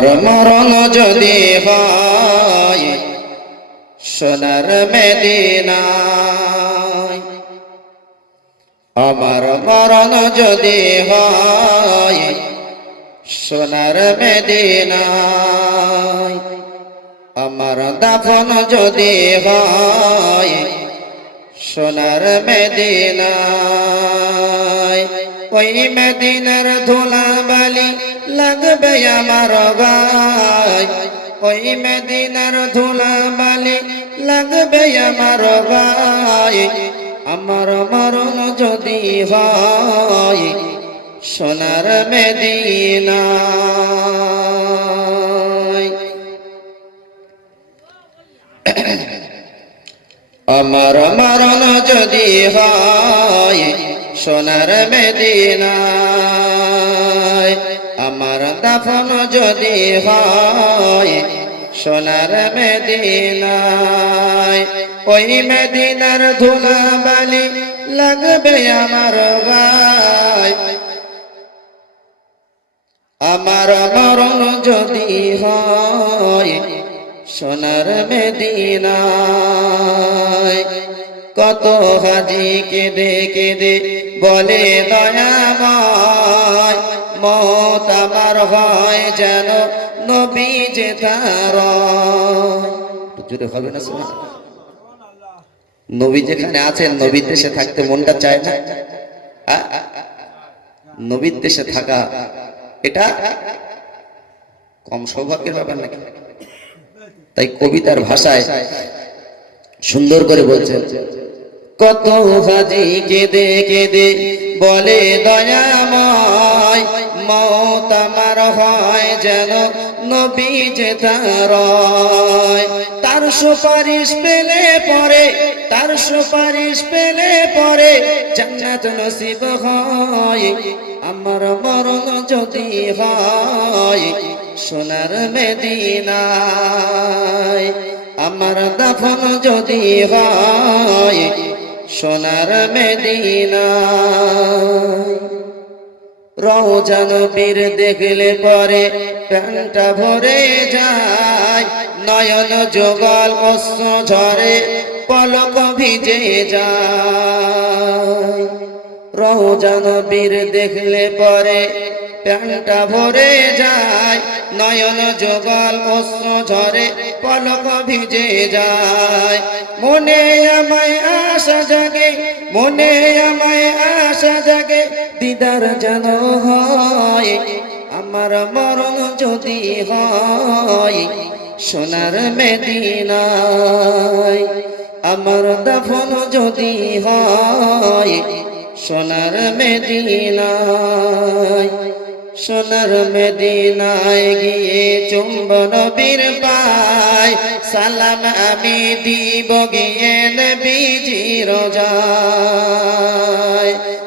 আমার মরণ যদি হয় সোনার মদিনায়, আমার মরণ যদি হয় সোনার মদিনায়, আমার দাফন যদি হয় সোনার মদিনায়, ওই মদিনার ধুলাবালি লাগবে আমার গায়, ওই মদিনার ধুলাবালি লাগবে আমার গায়, আমার মরণ যদি হয় সোনার মদিনায়। আমার মরণ যদি হয় সোনার মদিনায়, আমার দাফন যদি হয় সোনার মদিনায়, ওই মদিনার ধুলাবালি লাগবে আমার গায়, আমার মরণ যদি হয় সোনার মদিনায়। কত হাজি কেঁদে কেঁদে বলে দয়াময়, মত আমার হয় যেন নবী যে তার। জোরে হবে না শোনা? নবী যেখানে আছেন, নবীর দেশে থাকতে মনটা চায় না? নবীর দেশে থাকা এটা কম সৌভাগ্যের ব্যাপার নাকি? তাই কবিতার ভাষায় সুন্দর করে বলছেন, কত হাজি কেঁদে কেঁদে বলে দয়াময়, মত আমার হয় যেন নবী যে তার। তার সুপারিশ পেলে পরে, তার সুপারিশ পেলে পরে জান্নাত নসিব হয়, আমার মরণ যদি হয় সোনার মদিনায়, আমার দাফন যদি হয় সোনার মদিনায়। রওজা নবীর দেখলে পরে প্রাণটা ভরে যায়, নয়ন যুগল অশ্রু ঝরে পলক ভিজে যায়। রওজা নবীর দেখলে পরে প্রাণটা ভরে যায়, নয়ন যুগল অশ্রু ঝরে পলক ভিজে যায়। মনে আমায় আশা জাগে, মনে আমায় আশা জাগে দিদার যেন হয়, আমার মরণ যদি হয় সোনার মদিনায়, আমার দাফন যদি হয় সোনার মদিনায়। সোনার মদিনায় গিয়ে চুম্বন বীর পায়, সালাম আমি দিব গিয়ে নবীজির রোজায়,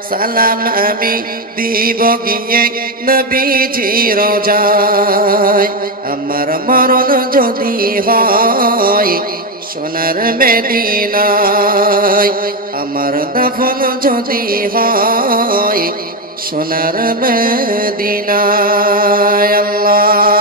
সালাম আমি দিব গিয়ে নবীজির রোজায়, আমার মরণ যদি হয় সোনার মদিনায়, আমার দাফন যদি হয় সোনার মদিনায়। আল্লাহ